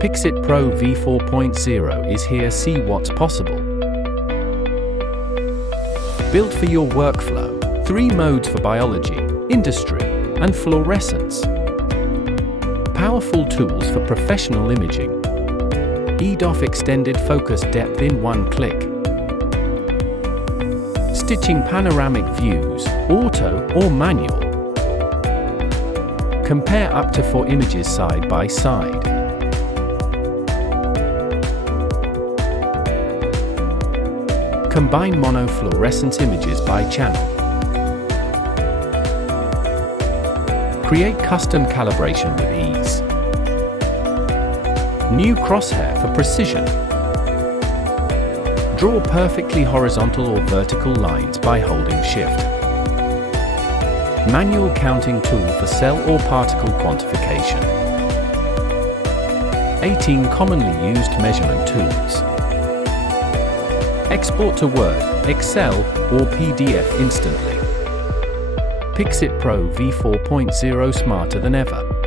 Pixit Pro V4.0 is here. See what's possible. Built for your workflow, 3 modes for biology, industry, and fluorescence. Powerful tools for professional imaging. EDOF extended focus depth in 1 click. Stitching panoramic views, auto or manual. Compare up to 4 images side by side. Combine monofluorescence images by channel. Create custom calibration with ease. New crosshair for precision. Draw perfectly horizontal or vertical lines by holding Shift. Manual counting tool for cell or particle quantification. 18 commonly used measurement tools. Export to Word, Excel, or PDF instantly. Pixit Pro V4.0, smarter than ever.